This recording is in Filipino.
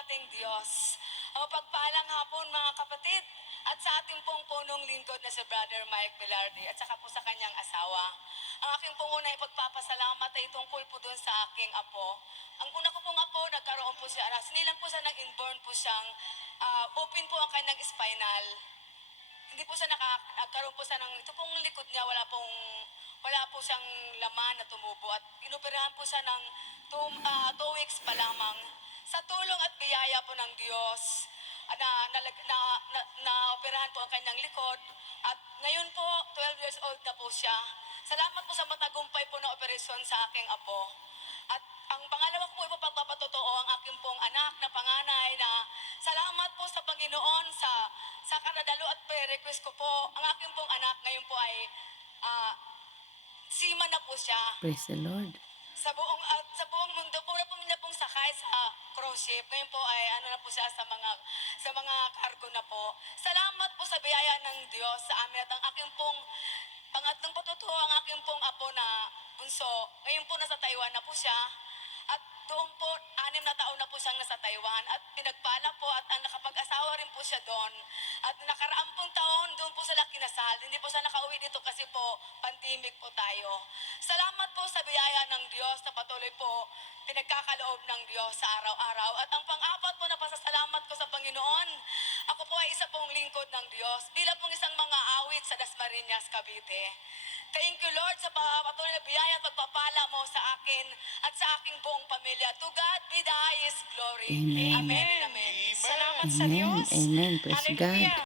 ating Diyos. Ang pagpalang hapon mga kapatid at sa ating pong punong lingkod na si Brother Mike Velarde at saka po sa kanyang asawa. Ang aking pong unang ipagpapasalamat ay tungkol po doon sa aking apo. Ang una ko pong apo, nagkaroon po siya, alas, nilang po siya nag-inborn po siyang ah, open po ang kanyang spinal hindi po siya naka, po siya ng, ito pong likod niya, wala pong, wala po siyang laman na tumubo at inoperahan po siya ng two, ah, two weeks pa lamang. Sa tulong at biyaya po ng Diyos, ah, na, na, na, na, na operahan po ang kanyang likod at ngayon po, 12 years old na po siya. Salamat po sa matagumpay po na operasyon sa aking apo. At ang pangalawa ko po ipapagpapatotoo ang aking pong anak na panganay na salamat po sa Panginoon sa sa kanadalo at pre-request ko po. Ang aking pong anak ngayon po ay ah, sima na po siya. Praise the Lord. Sa buong at sa buong mundo po na po niya pong sakay sa cruise ship. Ngayon po ay ano na po siya sa mga sa mga cargo na po. Salamat po sa biyaya ng Diyos sa amin at ang aking pong pangatlong patutuo ang aking pong apo na bunso. Ngayon po nasa Taiwan na po siya. At doon po, anim na taon na po siyang nasa Taiwan at pinagpala po at ang nakapag-asawa rin po siya doon. At nakaraang pong taon, doon po sila kinasal. Hindi po siya nakauwi dito kasi po pandemic po tayo. Salamat po sa biyaya ng Diyos na patuloy po pinagkakaloob ng Diyos sa araw-araw. At ang pang-apat po na pasasalamat ko sa Panginoon, ako po ay isa pong lingkod ng Diyos bilang pong isang mga awit sa Dasmariñas, Cavite. Thank you, Lord, sa patuloy na biyaya at pagpapala mo sa akin at sa aking buong pamilya. To God be the highest glory. Amen. Amen. and Amen. Salamat sa Amen. Diyos. Amen. Praise Hallelujah. God.